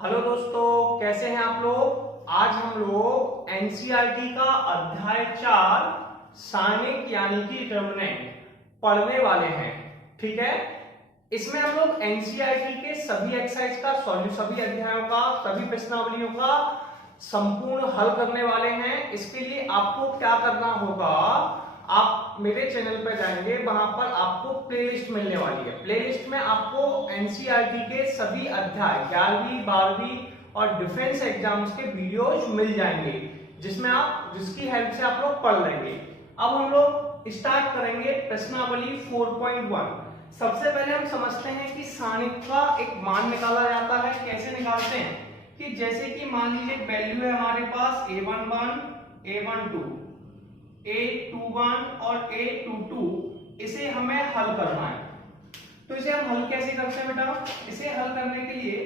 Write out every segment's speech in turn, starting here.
Hello दोस्तों, कैसे हैं आप लोग। आज हम लोग एनसीईआरटी का अध्याय 4 सारणिक यानी कि डिटरमिनेंट पढ़ने वाले हैं। ठीक है, इसमें हम लोग एनसीईआरटी के सभी एक्सरसाइज का सभी अध्यायों का सभी प्रश्नावलियों का संपूर्ण हल करने वाले हैं। इसके लिए आपको क्या करना होगा, आप मेरे चैनल पर जाएंगे, वहां पर आपको प्लेलिस्ट मिलने वाली है। प्लेलिस्ट में आपको एनसीईआरटी के सभी अध्याय 11वीं 12वीं और डिफेंस एग्जाम्स के वीडियोज मिल जाएंगे, जिसकी हेल्प से आप लोग पढ़ लेंगे। अब हम लोग स्टार्ट करेंगे प्रश्नावली 4.1। सबसे पहले हम समझते हैं कि सारणिक का एक मान निकाला जाता है। कैसे निकालते हैं कि जैसे कि मान लीजिए वैल्यू है हमारे पास a11 a12 a21 और a22, इसे हमें हल करना है। तो इसे हम हल कैसे करते हैं बेटा, इसे हल करने के लिए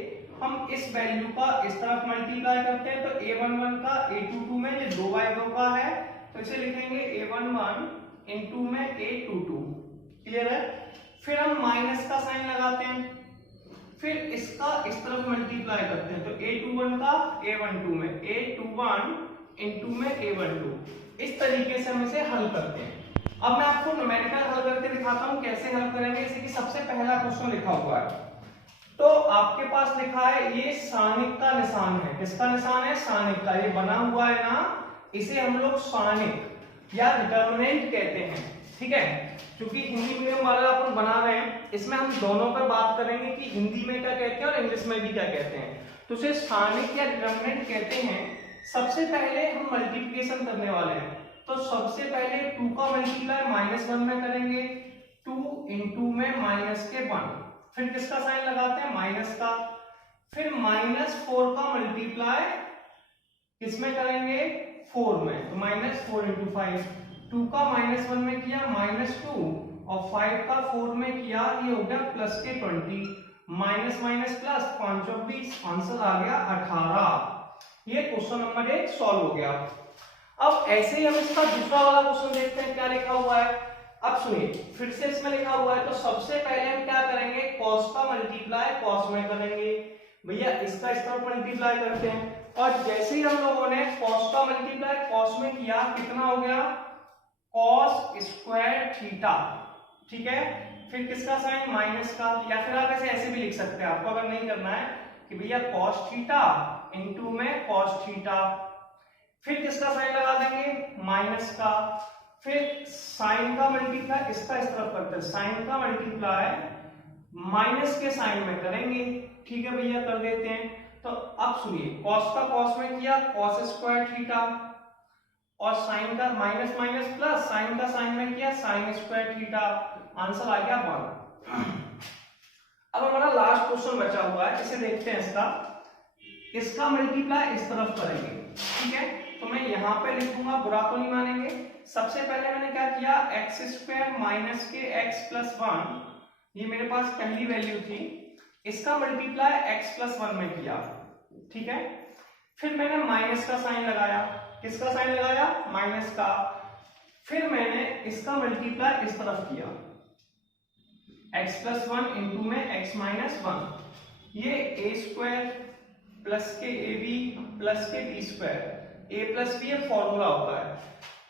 हम इस वैल्यू का इस तरफ मल्टीप्लाई करते हैं। तो a11 का a22 में ये 2/2 का है, तो इसे लिखेंगे a11 इंटू में a22। क्लियर है। फिर हम माइनस का साइन लगाते हैं, फिर इसका इस तरफ मल्टीप्लाई करते हैं। तो a21 का a12 में a21 इंटू में a12। इस तरीके से हम इसे हल करते हैं। अब मैं आपको न्यूमेरिकल हल करके दिखाता हूं कैसे हल करेंगे। जैसे कि सबसे पहला क्वेश्चन लिखा हुआ है, तो आपके पास लिखा है ये सारणिक का निशान है। किसका निशान है? सारणिक का। ये बना हुआ है ना, इसे हम लोग सारणिक या डिटरमिनेंट कहते हैं। ठीक है, क्योंकि हिंदी मीडियम वाला अपन बना रहे हैं, इसमें हम दोनों पर बात करेंगे कि हिंदी में क्या कहते हैं और इंग्लिश में भी क्या कहते हैं। तो इसे सारणिक या डिटरमिनेंट कहते हैं। सबसे पहले हम मल्टीप्लिकेशन करने वाले हैं, तो सबसे पहले 2 का मल्टीप्लाई -1 में करेंगे। 2 इंटू में -1, फिर किसका साइन लगाते हैं? माइनस का। फिर -4 का मल्टीप्लाई किसमें करेंगे? 4 में। तो -4 इंटू 5। 2 का -1 में किया -2 और 5 का 4 में किया, ये हो गया प्लस के 20। माइनस माइनस प्लस 5 और 20, आंसर आ गया 18। ये क्वेश्चन नंबर 1 सॉल्व हो गया। अब ऐसे ही हम इसका दूसरा वाला क्वेश्चन देखते हैं क्या लिखा हुआ है। अब सुनिए, फिर से इसमें लिखा हुआ है, तो सबसे पहले हम क्या करेंगे? cos का मल्टीप्लाई cos में करेंगे। भैया इसका इस तरफ मल्टीप्लाई करते हैं, और जैसे ही हम लोगों ने cos का मल्टीप्लाई cos में किया, कितना हो गया? cos square theta. ठीक है, फिर किसका साइन? माइनस का। या फिर आप ऐसे भी लिख सकते हैं, आपको अगर नहीं करना है कि भैया cos थीटा इंटू में cos थीटा। फिर किसका साइन लगा देंगे? माइनस का। फिर साइन का मल्टीप्लाई इसका इस तरफ करते हैं, साइन का मल्टीप्लाई माइनस के साइन में करेंगे। ठीक है भैया, कर देते हैं। तो अब सुनिए, cos का cos में किया cos स्क्वायर थीटा, और साइन का माइनस माइनस प्लस साइन का साइन में किया साइन स्क्वायर थीटा। आंसर आ गया 1। अब हमारा लास्ट क्वेश्चन बचा हुआ है, इसे देखते हैं। इसका मल्टीप्लाई इस तरफ करेंगे। ठीक है, तो मैं यहां पे लिखूंगा, बुरा तो नहीं मानेंगे। सबसे पहले मैंने क्या किया? एक्स स्क्वायर माइनस के एक्स प्लस 1, ये मेरे पास पहली वैल्यू थी, इसका मल्टीप्लाई एक्स प्लस 1 में किया। ठीक है, फिर मैंने माइनस का साइन लगाया। किसका साइन लगाया? माइनस का। फिर मैंने इसका मल्टीप्लाई इस तरफ किया, एक्स प्लस 1 इंटू में एक्स माइनस 1। ये ए स्क्वायर प्लस के ए बी प्लस के बी स्क्वायर। ए प्लस बी फॉर्मूला होता है।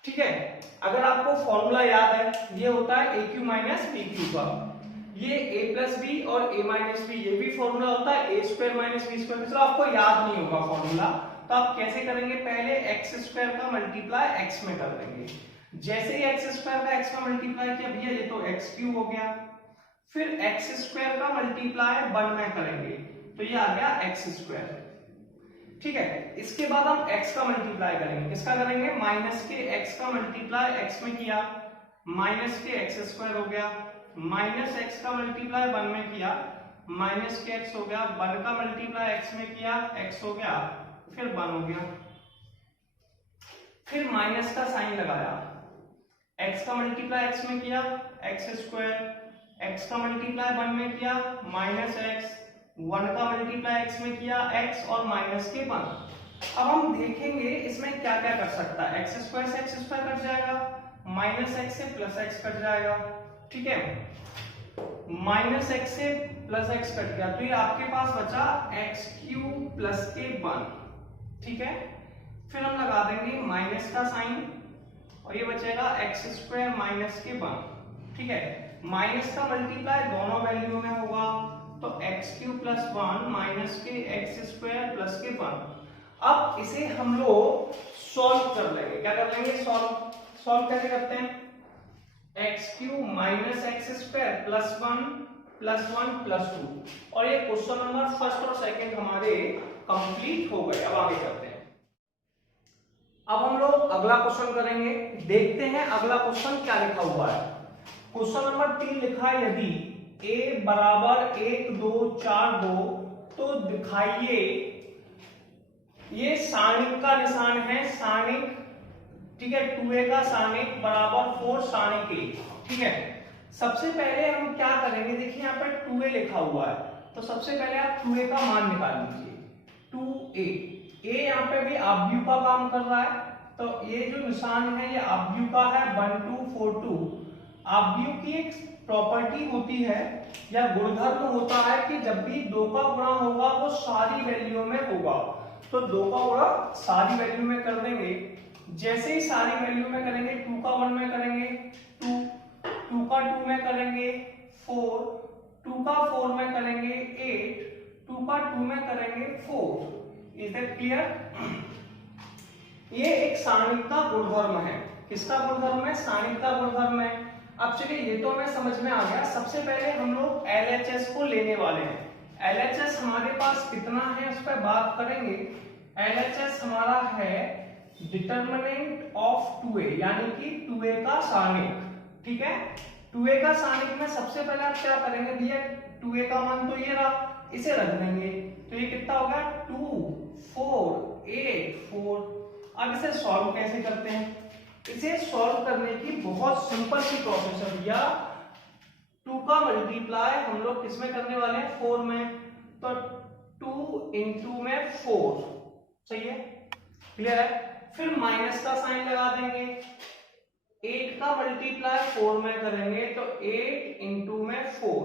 ठीक है, अगर आपको फॉर्मूला याद है, ये होता है ए क्यू माइनस बी क्यू का। ये ए प्लस बी और ए माइनस बी, ये भी फॉर्मूला होता है ए स्क्वायर माइनस बी स्क्वायर। चलो आपको याद नहीं होगा फॉर्मूला, तो आप कैसे करेंगे? पहले एक्स स्क्वायर का मल्टीप्लाई एक्स में कर देंगे। जैसे ही एक्स स्क्वायर का एक्स में मल्टीप्लाई किया, भैया ये तो एक्स क्यूब हो गया। फिर एक्स स्क्वायर का मल्टीप्लाई 1 में करेंगे, तो ये आ गया एक्स स्क्वायर। ठीक है, इसके बाद हम x का मल्टीप्लाई करेंगे। किसका करेंगे? माइनस के x का मल्टीप्लाई x में किया, माइनस के एक्स स्क्वायर हो गया। माइनस x का मल्टीप्लाई 1 में किया, माइनस के x हो गया। 1 का मल्टीप्लाई x में किया, x हो गया, फिर 1 हो गया। फिर माइनस का साइन लगाया, x का मल्टीप्लाई x में किया, एक्स स्क्वायर। x का मल्टीप्लाई 1 में किया, माइनस x। 1 का मल्टीप्लाई x में किया, x और माइनस के 1। अब हम देखेंगे इसमें क्या क्या कर सकता है। एक्स स्क्वायर से एक्स स्क्वायर कट जाएगा, माइनस एक्स से प्लस एक्स कट जाएगा। ठीक है, माइनस एक्स से प्लस एक्स कट गया, तो ये आपके पास बचा एक्स क्यूब प्लस के 1, ठीक है। फिर हम लगा देंगे माइनस का साइन और ये बचेगा एक्स स्क्वायर माइनस के 1, ठीक है। माइनस का मल्टीप्लाई दोनों वैल्यू में होगा, तो एक्स क्यूब प्लस 1 माइनस के एक्स स्क्वायर प्लस के 1। अब इसे हम लोग सॉल्व कर लेंगे। क्या कर लेंगे? सॉल्व कैसे करते हैं? X cube minus x square plus 1 plus 2, और ये क्वेश्चन नंबर फर्स्ट और सेकंड हमारे कंप्लीट हो गए। अब आगे करते हैं। अब हम लोग अगला क्वेश्चन करेंगे। देखते हैं अगला क्वेश्चन क्या लिखा हुआ है। क्वेश्चन नंबर 3 लिखा है, यदि a बराबर 1 2 4 2 तो दिखाइए, ये सारणिक का निशान है, सारणिक, ठीक है। 2a का सारणिक बराबर 4 सारणिक a, ठीक है। सबसे पहले हम क्या करेंगे, देखिए यहाँ पर 2a लिखा हुआ है, तो सबसे पहले आप 2a का मान निकाल लीजिए। 2a, a यहाँ पे भी आव्यूह का काम कर रहा है, तो ये जो निशान है ये आव्यूह का है 1 2 4 2। आव्यूह की एक प्रॉपर्टी होती है या गुणधर्म होता है कि जब भी 2 का गुणा होगा वो सारी वैल्यू में होगा, तो 2 का गुणा सारी वैल्यू में कर देंगे। जैसे ही सारी वैल्यू में करेंगे, 2 का 1 में करेंगे 2, 2 का 2 में करेंगे 4, 2 का 4 में करेंगे 8, 2 का 2 में करेंगे 4। Is that clear? ये एक सारणिक का गुणधर्म है। किसका गुणधर्म है? सारणिक का गुणधर्म है। अब चलिए, ये तो हमें समझ में आ गया। सबसे पहले हम लोग LHS को लेने वाले हैं। LHS हमारे पास कितना है उस पर बात करेंगे। LHS हमारा है डिटर्मिनेंट ऑफ 2a, यानी कि 2a का सारणिक, ठीक है। 2a का सारणिक में सबसे पहले आप क्या करेंगे भैया, 2a का मान तो ये रहा, इसे रख देंगे, तो ये कितना होगा 2 4 8 4। अब इसे सॉल्व कैसे करते हैं? इसे सॉल्व करने की बहुत सिंपल सी प्रोसेस है भैया। 2 का मल्टीप्लाई हम लोग किस में करने वाले हैं? 4 में, तो 2 into में 4, सही है, क्लियर है। फिर माइनस का साइन लगा देंगे। 8 का मल्टीप्लाई 4 में करेंगे, तो 8 into में 4,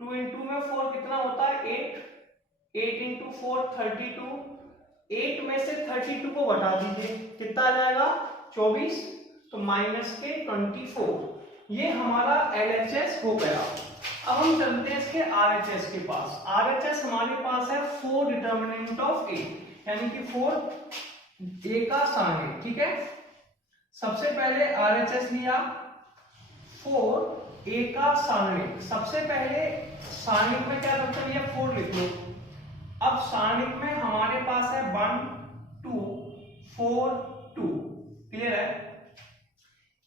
2 into में 4 कितना होता है? 8, 8 into 4 32, 8 में से 32 को घटा दीजिए, कितना आ जाएगा? 24, तो माइनस के 24। ये हमारा LHS हो गया। अब हम चलते हैं इसके RHS के पास। RHS हमारे पास है 4 डिटर्मिनेंट ऑफ a, यानी कि 4 a का सारणिक, ठीक है। सबसे पहले RHS लिया 4 a का सारणिक। सबसे पहले सारणिक में क्या करते हैं, 4 लिख लो। अब सारणिक में हमारे पास है 1 2 4 2, क्लियर है।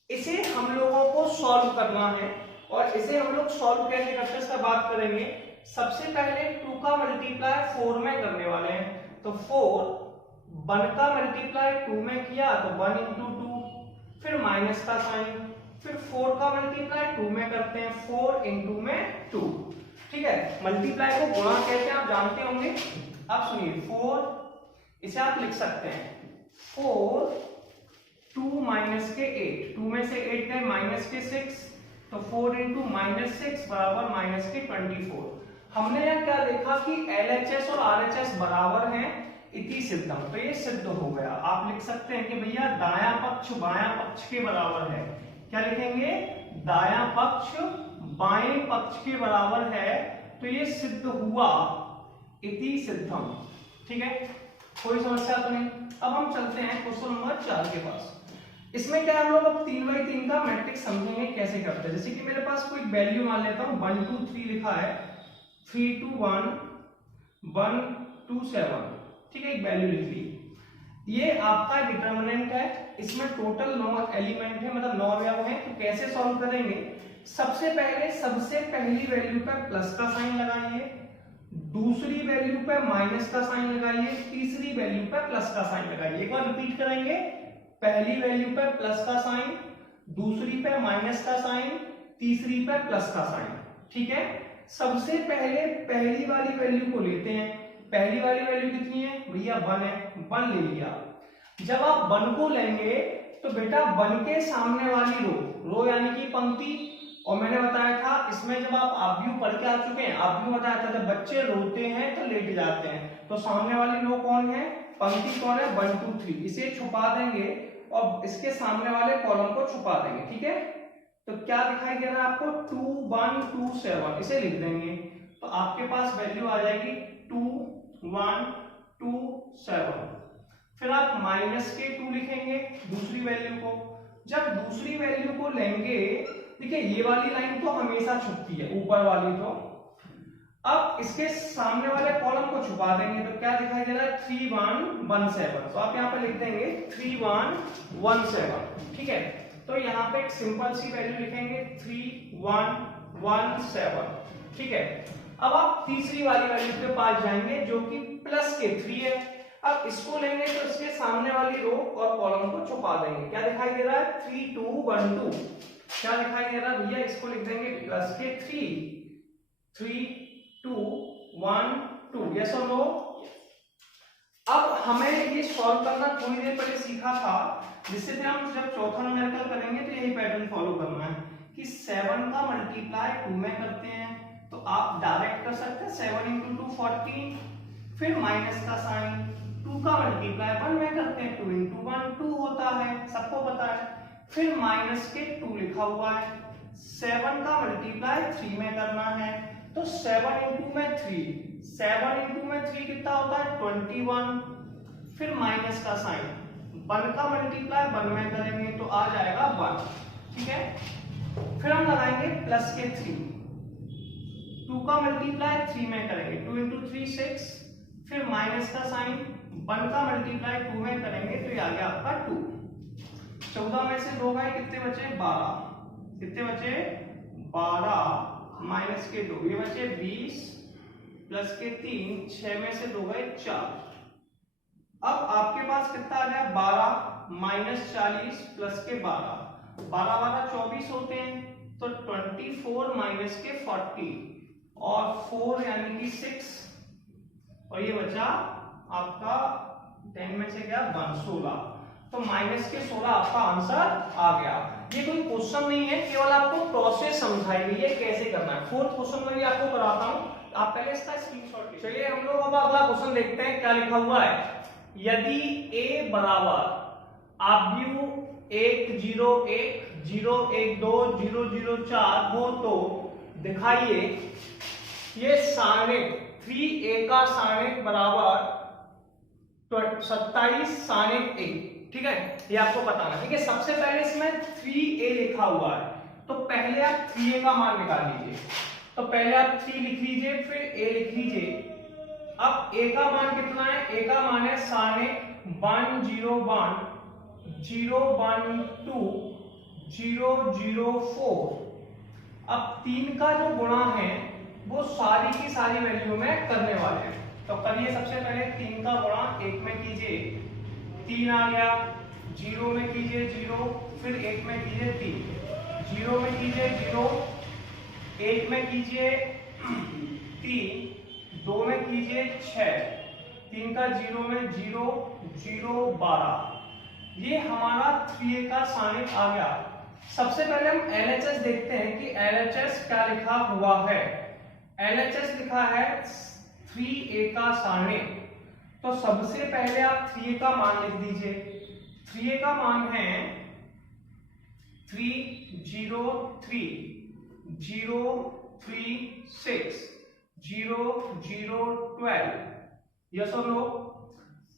इसे हम लोगों को सॉल्व करना है, और इसे हम लोग सॉल्व कैसे करते हैं इसका बात करेंगे। सबसे पहले 2 का मल्टीप्लाई 4 में करने वाले हैं, तो 4 1 का मल्टीप्लाई 2 में किया तो 1 into 2, फिर माइनस का साइन, फिर 4 का मल्टीप्लाई 2 में करते हैं, 4 into में 2, ठीक है। मल्टीप्लाई को गुणा कहते हैं, आप जानते होंगे। अब सुनिए, 4 इसे आप लिख सकते हैं 4 2 माइनस के 8, 2 में से 8 गए माइनस के 6, तो 4 into माइनस 6 बराबर माइनस के 24। हमने यह क्या देखा कि LHS और RHS बराबर हैं, इति सिद्धम, तो ये सिद्ध हो गया। आप लिख सकते हैं कि भैया दायां पक्ष बायां पक्ष के बराबर है। क्या लिखेंगे? दायां पक्ष बाएं पक्ष के बराबर है, तो ये सिद्ध हुआ, इति सिद्धम, ठीक है। कोई समस्या तो नहीं। अब हम चलते हैं क्वेश्चन नंबर 4 के पास। इसमें क्या हम लोग अब 3/3 का मैट्रिक्स समझेंगे कैसे करते हैं। जैसे कि मेरे पास कोई वैल्यू मान लेता हूं 1 2 3 लिखा है, 3 2 1 1 2 7, ठीक है, एक वैल्यू लिख ली। ये आपका डिटर्मिनेंट है, इसमें टोटल 9 एलिमेंट है, मतलब 9 अवयव हैं। तो कैसे सॉल्व करेंगे? सबसे पहली वैल्यू पर प्लस का साइन लगाइए, दूसरी वैल्यू पे माइनस का साइन लगाइए, तीसरी वैल्यू पे प्लस का साइन लगाइए। एक बार रिपीट करेंगे, पहली वैल्यू पे प्लस का साइन, दूसरी पे माइनस का साइन, तीसरी पे प्लस का साइन, ठीक है। सबसे पहले पहली वाली वैल्यू को लेते हैं। पहली वाली वैल्यू कितनी है भैया? 1 है, 1 ले लिया। जब आप 1 को लेंगे तो बेटा 1 के सामने वाली रो यानी कि पंक्ति, और मैंने बताया था इसमें जब आप व्यू पढ़ के आ चुके हैं, आप व्यू बताया था जब बच्चे रोते हैं तो लेट जाते हैं, तो सामने वाली रो कौन है, पंक्ति कौन है, 1 2 3, इसे छुपा देंगे और इसके सामने वाले कॉलम को छुपा देंगे। ठीक है, तो क्या दिखाई दे रहा है आपको, 2 1 2 7, इसे लिख देंगे तो आपके पास वैल्यू आ जाएगी 2 1 2 7। फिर आप माइनस के 2 लिखेंगे दूसरी वैल्यू को। जब दूसरी वैल्यू को लेंगे, देखिए ये वाली लाइन तो हमेशा छुपती है, ऊपर वाली तो, अब इसके सामने वाले कॉलम को छुपा देंगे तो क्या दिखाई दे रहा है, 3 1 1 7, तो आप यहाँ पे लिख देंगे 3 1 1 7। ठीक है, तो यहाँ पे एक सिंपल सी वैल्यू लिखेंगे 3 1 1 7। ठीक है, अब आप तीसरी वाली वैल्यू के पास जाएंगे जो कि प्लस के 3 है। अब इसको लेंगे तो इसके सामने वाली रो और कॉलम को छुपा देंगे, क्या दिखाई दे रहा है, 3 2 1 2, क्या दिखाई दे रहा है भैया, इसको लिख देंगे प्लस के 3 2 1 2, यस और नो। अब हमें ये सॉल्व करना थोड़ी देर पहले सीखा था, जिससे फिर हम जब चौथा न्यूमेरिकल करेंगे तो यही पैटर्न फॉलो करना है कि 7 का मल्टीप्लाई 2 में करते हैं, तो आप डायरेक्ट कर सकते हैं 7 × 2 14, फिर माइनस का साइन, 2 का मल्टीप्लाई 1 में करते हैं, 2 × 1 2 होता है, सबको पता है, फिर माइनस के 2 लिखा हुआ है, 7 का मल्टीप्लाई 3 में करना है, तो 7 × में 3, 7 × में 3 कितना होता है 21, फिर माइनस का साइन, 1 का मल्टीप्लाई 1 में करेंगे तो आ जाएगा 1। ठीक है, फिर हम लगाएंगे प्लस के 3, 2 का मल्टीप्लाई 3 में करेंगे, 2 × 3 6, फिर माइनस का साइन, 1 का मल्टीप्लाई 2 में करेंगे तो ये आ गया आपका 2। 14 में से 2 गए, कितने बचे 12, कितने बचे 12, माइनस के 2, ये बचे 20, प्लस के 3, 6 में से 2 गए 4। अब आपके पास कितना आ गया 12 माइनस 40 प्लस के 12, 12 12 24 होते हैं, तो 24 माइनस के 40 और 4 यानी कि 6, और ये बचा आपका 10 में से क्या 1 16, तो माइनस के 16 आपका आंसर आ गया। ये कोई क्वेश्चन नहीं है, केवल आपको प्रोसेस समझाई गई है कैसे करना है। 4th क्वेश्चन में भी आपको कराता हूं, आप पहले इसका स्क्रीनशॉट लीजिए। चलिए हम लोग अब अगला क्वेश्चन देखते हैं, क्या लिखा हुआ है, यदि a बराबर आव्यूह 1 0 1 0 1 2 0 0 4 हो तो दिखाइए ये सारणिक 3a का सारणिक बराबर 27 सारणिक 1। ठीक है, ये आपको बताना। ठीक है, सबसे पहले इसमें 3a लिखा हुआ है, तो पहले आप 3a का मान निकाल लीजिए, तो पहले आप 3 लिख लीजिए, फिर a लिख लीजिए। अब a का मान कितना है, a का मान है सारणिक 1 0 1 0 1 2 0 0 4। अब 3 का जो गुणा है वो सारी की सारी वैल्यू में करने वाले हैं, तो करिए। सबसे पहले 3 का गुणा 1 में कीजिए, 3 आ गया, 0 में कीजिए 0, फिर 1 में कीजिए 3, 0 में कीजिए 0, 1 में कीजिए 3, 2 में कीजिए 6, 3 का 0 में 0 0 12। ये हमारा 3a का सारणिक आ गया। सबसे पहले हम LHS देखते हैं कि LHS क्या लिखा हुआ है। LHS लिखा है 3a का सारणिक, तो सबसे पहले आप 3a का मान लिख दीजिए। 3a का मान है 3 0 3 0 3 6 0 0 12, यस और नो।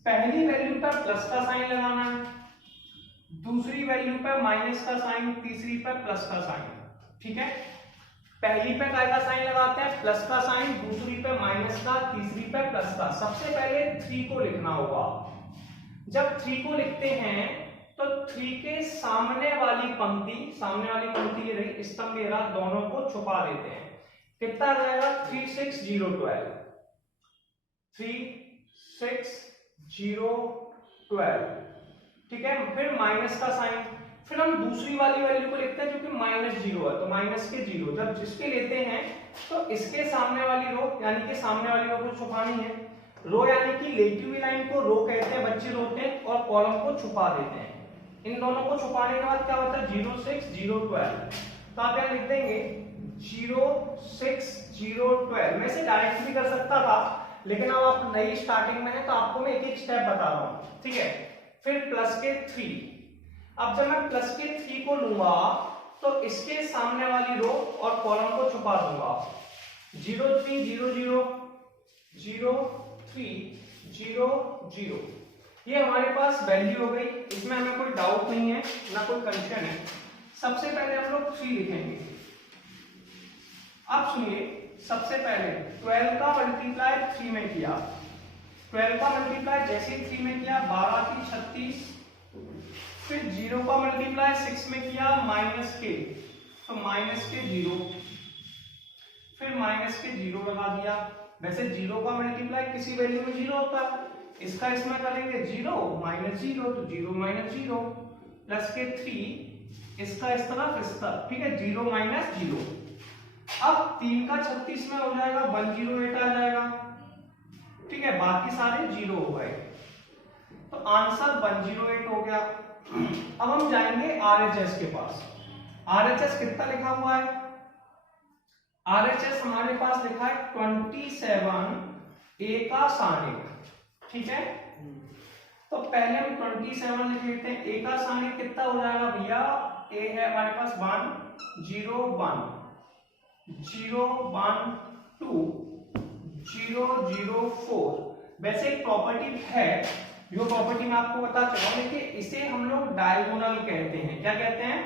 पहली वैल्यू पर प्लस का साइन लगाना है, दूसरी वैल्यू पर माइनस का साइन, तीसरी पर प्लस का साइन। ठीक है, पहली पे काय का साइन लगाते हैं, प्लस का साइन, दूसरी पे माइनस का, तीसरी पे प्लस का। सबसे पहले 3 को लिखना होगा। जब 3 को लिखते हैं तो 3 के सामने वाली पंक्ति ये रही, स्तंभ ये रहा, दोनों को छुपा देते हैं। कितना आ जाएगा 3 6 0 12, 3 6 0 12। ठीक है, फिर माइनस का साइन, फिर हम दूसरी वाली वैल्यू को लिखते हैं जो कि -0 है, तो माइनस के 0। जब जिसके लेते हैं तो इसके सामने वाली रो यानी कि सामने वाली रो को छुपानी है। रो यानी कि लेटी हुई लाइन को रो कहते हैं, बच्चे रोते हैं, और कॉलम को छुपा देते हैं। इन दोनों को छुपाने के बाद क्या होता है 0 6 0 12। तो आप यहाँ लिख देंगे 0 6 0 12। मैं इसे डायरेक्ट भी कर सकता था, लेकिन अब आप नई स्टार्टिंग में है तो आपको मैं एक एक स्टेप बता रहा हूं, ठीक है। फिर प्लस के 3। अब जब मैं प्लस के 3 को लूंगा तो इसके सामने वाली रो और कॉलम को छुपा दूंगा। 0 3 0 0 0 3 0 0। ये हमारे पास वैल्यू हो गई, इसमें हमें कोई डाउट नहीं है ना कोई कंफ्यूजन है। सबसे पहले हम लोग 3 लिखेंगे। अब सुनिए, सबसे पहले 12 का मल्टीप्लाई 3 में किया, 12 का मल्टीप्लाई जैसे ही 3 में किया 12 की 36, फिर 0 का मल्टीप्लाई 6 में किया माइनस के, तो माइनस के 0, फिर माइनस के 0 लगा दिया। वैसे 0 का मल्टीप्लाई किसी वैल्यू में 0 होता है, इसका इसमें करेंगे 0 माइनस 0, तो 0 माइनस 0, प्लस के 3, इसका इस तरफ इस तरफ, ठीक है, 0 माइनस 0। अब 3 का 36 में हो जाएगा 108 आ जाएगा, ठीक है, बाकी सारे 0 हो गए, तो आंसर 108 हो गया। अब हम जाएंगे आरएचएस के पास। आरएचएस कितना लिखा हुआ है? आरएचएस हमारे पास लिखा है 27 ए का सानिक, ठीक है। तो पहले हम 27 लिख लेते हैं। ए का सानिक कितना हो जाएगा भैया? ए है हमारे पास 1 0 1 0 1 2 0 0 4। वैसे एक प्रॉपर्टी है, जो प्रॉपर्टी मैं आपको बता चुका हूं, देखिए इसे हम लोग डायगोनल कहते हैं। क्या कहते हैं?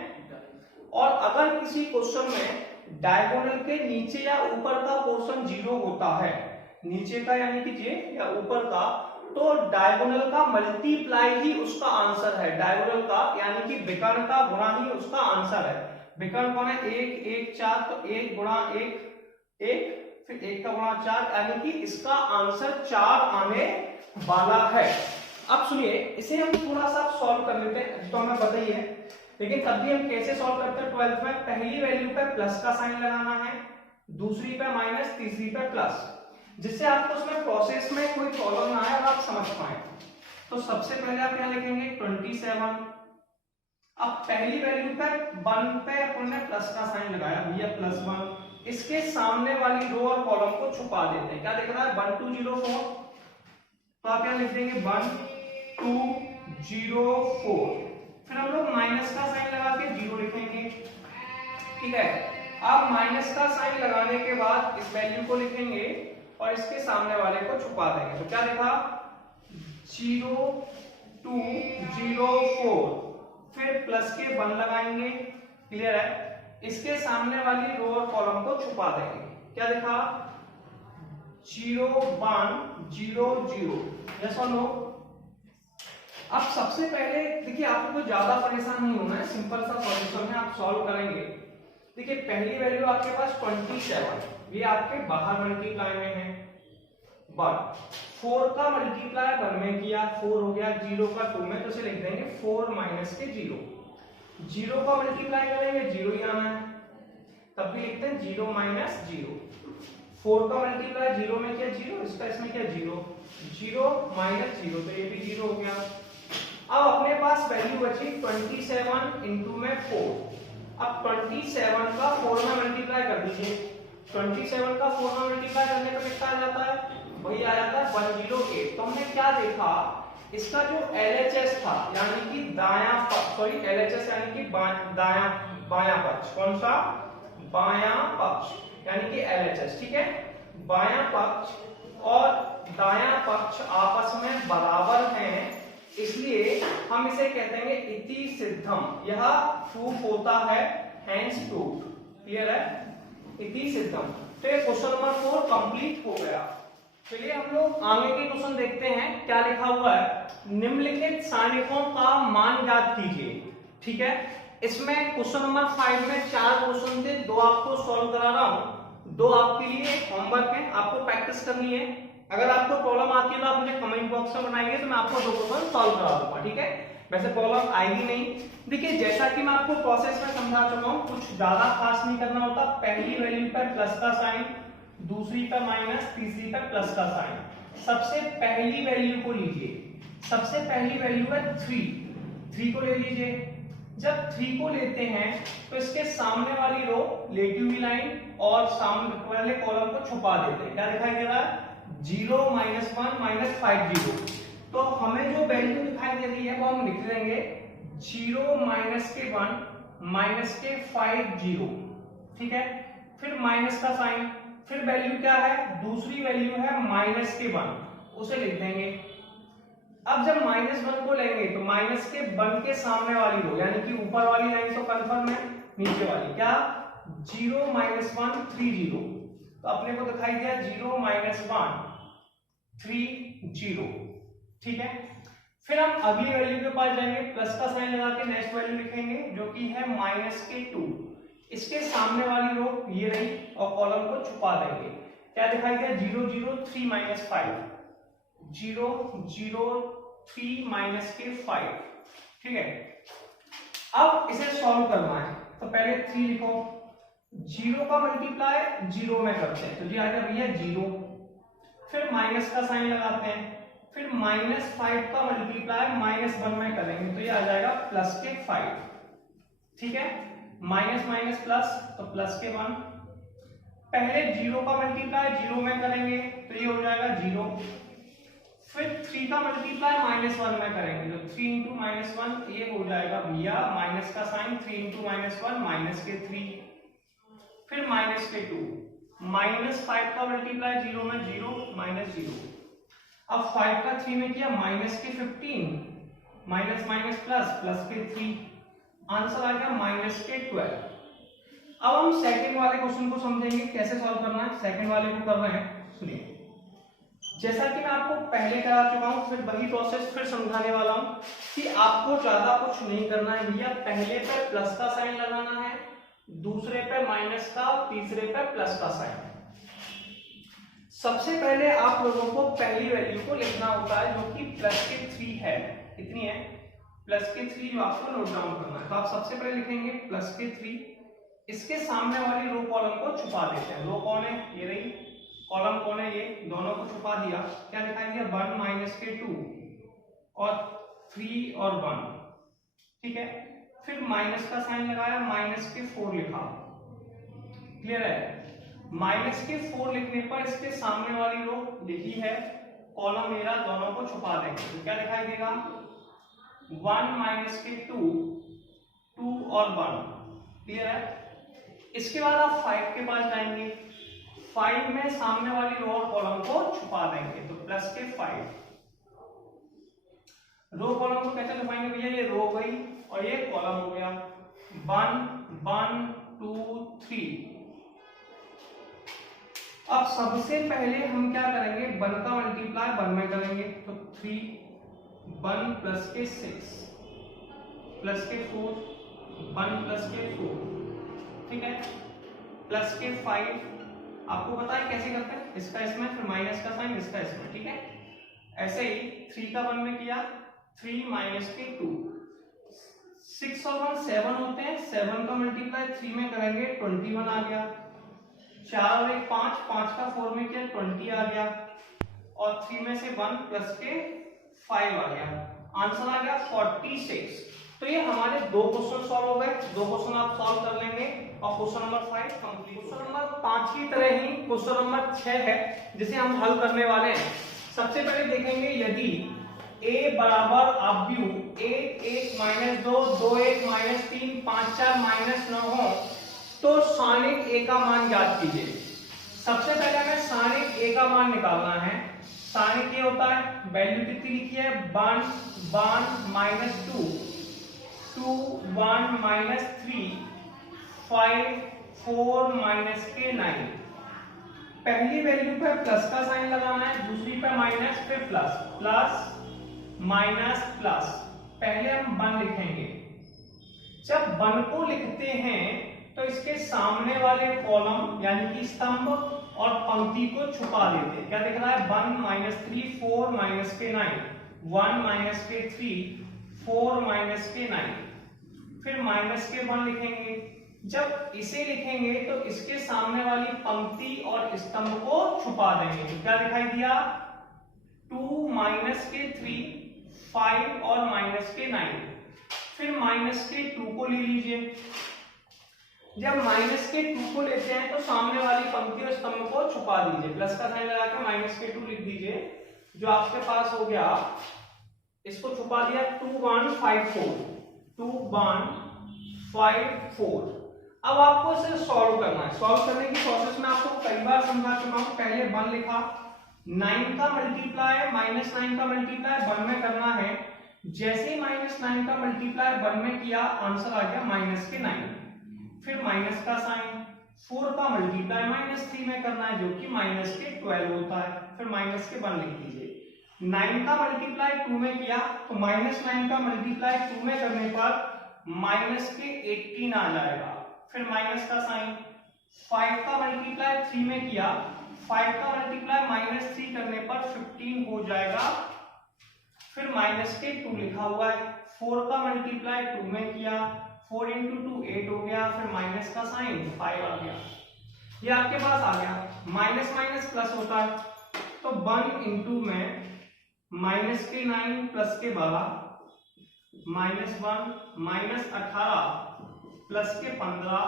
और अगर किसी क्वेश्चन में डायगोनल के नीचे या ऊपर का पोर्शन 0 होता है, नीचे का यानी कि जे या ऊपर का, तो डायगोनल का मल्टीप्लाई ही उसका आंसर है। डायगोनल का यानी कि विकर्ण का गुणा ही उसका आंसर है। विकर्ण कौन है? 1 1 4, तो 1 गुणा 1 1, फिर 1 का गुणा 4, यानी कि इसका आंसर 4 आने वाला है। अब सुनिए, इसे हम थोड़ा सा सॉल्व कर लेते हैं, तो हमें पता ही है, लेकिन तब भी हम कैसे सॉल्व करते हैं? 12 में पहली वैल्यू पे प्लस का साइन लगाना है, दूसरी पे माइनस, तीसरी पे प्लस, जिससे आपको उसमें प्रोसेस में कोई प्रॉब्लम ना आए और आप समझ पाए। तो सबसे पहले आप यहाँ लिखेंगे 27। अब पहली वैल्यू पे 1 पे अपन ने प्लस का साइन लगाया, भैया +1, इसके सामने वाली रो और कॉलम को छुपा देते हैं। क्या दिख रहा है? 1 2 0 4, तो आप यहाँ लिख देंगे 1 2 0 4। फिर हम लोग माइनस का साइन लगा के 0 लिखेंगे, ठीक है। अब माइनस का साइन लगाने के बाद इस वैल्यू को लिखेंगे और इसके सामने वाले को छुपा देंगे। तो क्या लिखा? 0 2 0 4, फिर प्लस के 1 लगाएंगे, क्लियर है। इसके सामने वाली रो और कॉलम को छुपा देंगे। क्या लिखा? 0 1 0 0। यस और नो? अब सबसे पहले देखिए, आपको ज्यादा परेशान नहीं होना है, सिंपल सा सॉल्यूशन है, आप सॉल्व करेंगे। देखिए पहली वैल्यू आपके पास 27, ये आपके बाहर मल्टीप्लाई में है 1। 4 का मल्टीप्लाई 1 में किया, 4 हो गया, 0 का 2 में, तो इसे लिख देंगे 4 माइनस के 0। 0 का मल्टीप्लाई करेंगे 0 ही आना है, तब भी लिखते हैं 0 माइनस 0। 4 का मल्टीप्लाई 0 में किया 0, इसका इसमें किया 0, 0 माइनस 0, तो ये भी 0 हो गया। अब अपने पास वैल्यू बची 27 इंटू में 4। अब 27 का 4 में मल्टीप्लाई कर दीजिए। 27 का 4 में मल्टीप्लाई करने पर कितना आ जाता है? वही आ जाता है 108। तो हमने क्या देखा, इसका जो LHS था यानी कि दायां पक्ष, सॉरी LHS यानी कि दायां बायां पक्ष, कौन सा? बायां पक्ष यानी कि LHS, ठीक है। बायां पक्ष और दायां पक्ष आपस में बराबर हैं, इसलिए हम इसे कहते हैं इति सिद्धम। यह प्रूफ होता है, हेंस प्रूफ, क्लियर है, इति सिद्धम। तो ये क्वेश्चन नंबर 4 कंप्लीट हो गया। चलिए हम लोग आगे के क्वेश्चन देखते हैं। क्या लिखा हुआ है? निम्नलिखित सारणिकों का मान ज्ञात कीजिए, ठीक है। इसमें क्वेश्चन नंबर 5 में 4 क्वेश्चन थे, 2 आपको सॉल्व करा रहा हूं, 2 आपके लिए होमवर्क है, आपको प्रैक्टिस करनी है। अगर आपको प्रॉब्लम आती है तो आप मुझे कमेंट बॉक्स में बनाइए, तो मैं आपको 2 क्वेश्चन सॉल्व करा दूंगा, ठीक है। वैसे प्रॉब्लम आएगी नहीं। देखिए जैसा कि मैं आपको प्रोसेस में समझा चुका हूं, कुछ ज्यादा खास नहीं करना होता। पहली वैल्यू पर प्लस का साइन, दूसरी पर माइनस, तीसरी पर प्लस का साइन। सबसे पहली वैल्यू को लीजिए, सबसे पहली वैल्यू है 3 को ले लीजिए, जब 3 को लेते हैं तो इसके सामने वाली रो लेटी हुई लाइन और सामने वाले कॉलम को छुपा देते हैं। क्या दिखाई दे रहा है? 0 -1 -5 0। तो हमें जो वैल्यू दिखाई दे रही है वो हम लिख लेंगे 0 -1 -5 0। ठीक है, फिर माइनस का साइन, फिर वैल्यू क्या है? दूसरी वैल्यू है -1, उसे लिख देंगे। अब जब -1 को लेंगे तो -1 के सामने वाली रो यानी कि ऊपर वाली लाइन तो कंफर्म है, नीचे वाली क्या? 0 -1 3 0। तो अपने को दिखाई दिया 0 -1 3 0। ठीक है, फिर हम अगली वैल्यू के पास जाएंगे, प्लस का साइन लगा के नेक्स्ट वैल्यू लिखेंगे जो कि है -2। इसके सामने वाली रो ये रही और कॉलम को छुपा देंगे। क्या दिखाई दिया? 0 0 3 -5 0 0 3 -5। ठीक है, अब इसे सॉल्व करना है तो पहले 3 लिखो, 0 का मल्टीप्लाई 0 में करते हैं तो ये आ गया भैया 0, फिर माइनस का साइन लगाते हैं, फिर -5 का मल्टीप्लाई -1 में करेंगे तो ये आ जाएगा +5। ठीक है, माइनस माइनस प्लस तो +1। पहले 0 का मल्टीप्लाई 0 में करेंगे तो ये हो जाएगा 0, फिर 3 का मल्टीप्लाई -1 में करेंगे तो 3 × -1 ये हो जाएगा भैया माइनस का साइन 3 × -1 -3, फिर -2, -5 का मल्टीप्लाई 0 में 0 -0। अब 5 का 3 में किया -15, माइनस माइनस प्लस +3, आंसर आ गया -12। अब हम सेकंड वाले क्वेश्चन को समझेंगे कैसे सॉल्व करना है। सेकंड वाले को कर रहे हैं, सुनिए। जैसा कि मैं आपको पहले करा चुका हूं, फिर वही प्रोसेस फिर समझाने वाला हूं कि आपको ज्यादा कुछ नहीं करना है भैया। पहले पे प्लस का साइन लगाना है, दूसरे पे माइनस का और तीसरे पे प्लस का साइन। सबसे पहले आप लोगों को पहली वैल्यू को लिखना होता है जो कि +3 है। कितनी है? +3 जो आपको नोट डाउन करना है। तो आप सबसे पहले लिखेंगे +3, इसके सामने वाली रो कॉलम को छुपा देते हैं। रो कौन है? ये रही, कॉलम कौन है? ये, दोनों को छुपा दिया। क्या दिखाई दिया? 1 -2 और 3 और 1। ठीक है, फिर माइनस का साइन लगाया, -4 लिखा। क्लियर है? -4 लिखने पर इसके सामने वाली रो लिखी है, कॉलम मेरा, दोनों को छुपा देंगे तो क्या दिखाई देगा? 1 -2 2 और 1। क्लियर है? इसके बाद आप 5 के पास जाएंगे, 5 में सामने वाली रो और कॉलम को छुपा देंगे तो +5। रो कॉलम को कैसे छुपाएंगे भैया? ये रो गई और ये कॉलम हो गया। 1 1 2 3। अब सबसे पहले हम क्या करेंगे? 1 का मल्टीप्लाई 1 में करेंगे तो 3 1 + 6 +4 1 +4। ठीक है, +5। आपको पता है कैसे करते हैं? इसका इसमें, फिर माइनस का साइन, इसका इसमें। ठीक है, ऐसे ही 3 का 1 में किया, 3 -2। 6 और 1 7 होते हैं, 7 का मल्टीप्लाई 3 में करेंगे 21 आ गया। 4 और 1 5, 5 का 4 में किया 20 आ गया, और 3 में से 1 +5 आ गया। आंसर आ गया 46। तो ये हमारे 2 क्वेश्चन सॉल्व हो गए। 2 क्वेश्चन आप सॉल्व कर लेंगे और question number 5 complete. Question number 5 की तरह ही क्वेश्चन नंबर 6 है जिसे हम हल करने वाले हैं। सबसे पहले देखेंगे, यदि a बराबर अव्यू 1 1 -2 2 1 -3 5 4 -9 हो तो सानिक a का मान ज्ञात कीजिए। सबसे पहले हमें सानिक a का मान निकालना है। सानिक a होता है, वैल्यू कितनी लिखी है? 1 1 -2 2 1 -3 5 4 -9। पहली वैल्यू पे प्लस का साइन लगाना है, दूसरी पे माइनस, फिर प्लस, प्लस माइनस प्लस। पहले हम 1 लिखेंगे। जब 1 को लिखते हैं तो इसके सामने वाले कॉलम यानी कि स्तंभ और पंक्ति को छुपा देते हैं। क्या दिख रहा है? 1 -3 4 -9 1 -3 4 -9, फिर -1 लिखेंगे। जब इसे लिखेंगे तो इसके सामने वाली पंक्ति और स्तंभ को छुपा देंगे। क्या दिखाई दिया? 2 -3 5 और -9, फिर माइनस के 2 को ले लीजिए। जब माइनस के 2 को लेते हैं तो सामने वाली पंक्ति और स्तंभ को छुपा दीजिए, प्लस का साइन लगा के माइनस के 2 लिख दीजिए। जो आपके पास हो गया, इसको छुपा दिया 2154, 2154। अब आपको इसे सॉल्व करना है। सॉल्व करने की प्रोसेस में आपको कई बार समझा चुका हूं। पहले 1 लिखा, 9 का मल्टीप्लाई -9 का मल्टीप्लाई 1 में करना है। जैसे ही -9 का मल्टीप्लाई 1 में किया, आंसर आ गया -9। फिर माइनस का साइन, 4 का मल्टीप्लाई -3 में करना है, जो कि -12 होता है। फिर माइनस के 1 लिख दीजिए। 9 का मल्टीप्लाई 2 में किया तो -9 का मल्टीप्लाई 2 में करने पर -18 आ जाएगा। फिर माइनस का साइन, 5 का मल्टीप्लाई 3 में किया, 5 का मल्टीप्लाई -3 करने पर 15 हो जाएगा। फिर माइनस के 2 लिखा हुआ है। 4 का मल्टीप्लाई 2 में किया, 4 × 2 8 हो गया। फिर माइनस का साइन 5 आ गया। ये आपके पास आ गया। माइनस माइनस प्लस होता है, तो 1 × में माइनस के 9 प्लस के 12, -1 -18 प्लस के 15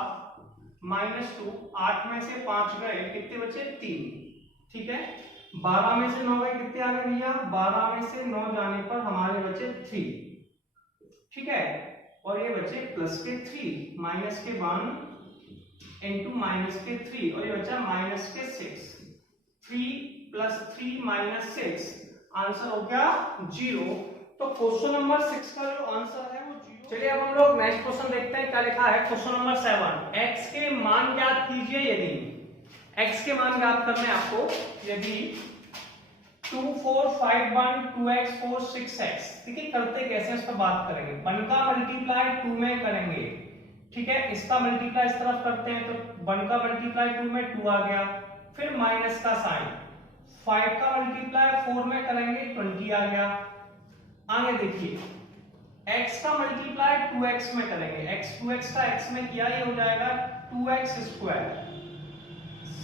-2, 8 में से 5 गए, कितने बचे? 3। ठीक है, 12 में से 9 गए, कितने आ गए भैया? 12 में से 9 जाने पर हमारे बचे 3। ठीक है, और ये बचे प्लस के 3, माइनस के 1 × माइनस के 3, और ये बचा माइनस के 6। 3 + 3 - 6, आंसर हो गया 0। तो क्वेश्चन नंबर 6 का जो आंसर है वो 0। चलिए अब हम लोग नेक्स्ट क्वेश्चन देखते हैं क्या लिखा है। क्वेश्चन नंबर 7, x के मान ज्ञात कीजिए। यदि x के मान ज्ञात करने आपको, यदि 2 4 5 1 2x 4 6x, ठीक है, करते कैसे इस पर बात करेंगे। 1 का मल्टीप्लाई 2 में करेंगे, ठीक है, इसका मल्टीप्लाई इस तरफ करते हैं तो 1 का मल्टीप्लाई 2 में 2 आ गया। फिर माइनस का साइन, 5 का मल्टीप्लाई 4 में करेंगे 20 आ गया। आगे देखिए, x का मल्टीप्लाई 2x में करेंगे, x 2x का x में किया, ये हो जाएगा 2x²।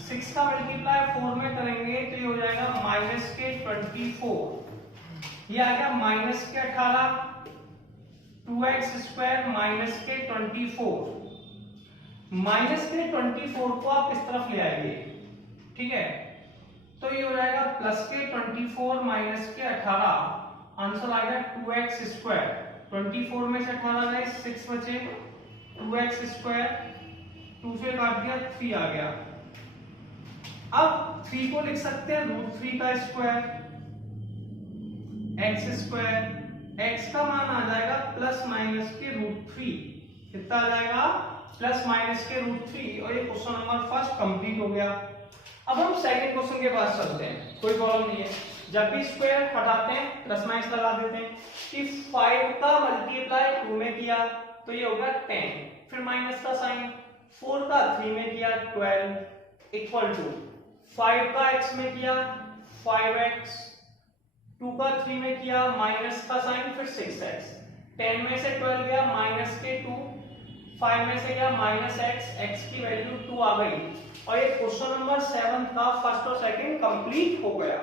6 का मल्टीप्लाई 4 में करेंगे तो ये हो जाएगा -24। ये आ गया -18, 2x² -24 को आप इस तरफ ले आइए, ठीक है, तो ये हो जाएगा +24 -18, आंसर आ गया 2x²। 24 में से 18 गए, 6 बचे, 2x², 2 से काट दिया, 3 आ गया। अब 3 को लिख सकते हैं √3 का स्क्वायर, x², x का मान आ जाएगा ±√3, कितना आ जाएगा? ±√3। और ये क्वेश्चन नंबर 1 कंप्लीट हो गया। अब हम सेकंड क्वेश्चन के पास चलते हैं, कोई प्रॉब्लम नहीं है। जब भी स्क्वायर हटाते हैं प्लस लगा देते हैं कि 5 का मल्टीप्लाई 2 में किया तो ये होगा 10, फिर माइनस का साइन, 4 का 3 में किया 12 इक्वल टू 5 का x में किया 5x, 2 का 3 में किया माइनस का साइन, फिर 6x, 10 में से 12 गया माइनस के 2, 5 में से गया -x, x की वैल्यू 2 आ गई। और ये क्वेश्चन नंबर 7 का फर्स्ट और सेकंड कंप्लीट हो गया।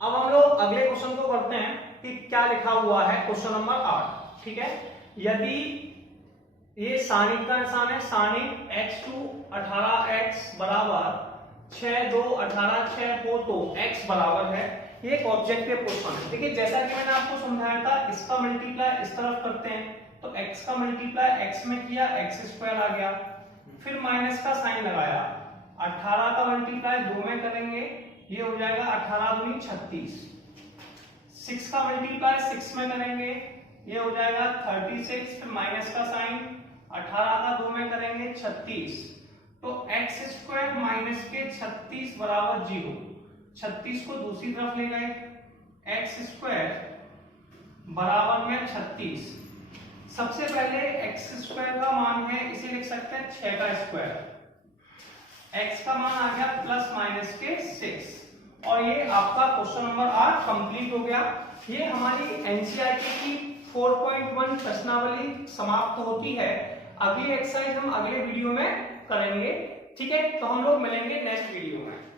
अब हम लोग अगले क्वेश्चन को पढ़ते हैं कि क्या लिखा हुआ है। क्वेश्चन नंबर 8, ठीक है, यदि ये सारणिक का निशान है, सारणिक x2 18x बराबर 6 2 18 6 हो तो x बराबर है। ये एक ऑब्जेक्टिव क्वेश्चन है। देखिए जैसा कि मैंने आपको समझाया था, इसका मल्टीप्लाई इस तरफ करते हैं तो x का मल्टीप्लाई x में किया, x² आ गया, फिर माइनस का साइन लगाया, 18 का मल्टीप्लाई 2 में करेंगे, ये हो जाएगा 18 दूनी 36, 6 का मल्टीप्लाई 6 में करेंगे, ये हो जाएगा 36, फिर माइनस का साइन, 18 का 2 में करेंगे 36, तो x² माइनस के 36 बराबर 0, 36 को दूसरी तरफ ले गए, x² बराबर में 36। सबसे पहले x² का मान है, इसे लिख सकते हैं 6 का स्क्वायर, x का मान आ गया प्लस माइनस के 6। और ये आपका क्वेश्चन नंबर 8 कंप्लीट हो गया। ये हमारी एनसीईआरटी की 4.1 प्रश्नावली समाप्त होती है। अगली एक्सरसाइज हम अगले वीडियो में करेंगे। ठीक है, तो हम लोग मिलेंगे नेक्स्ट वीडियो में।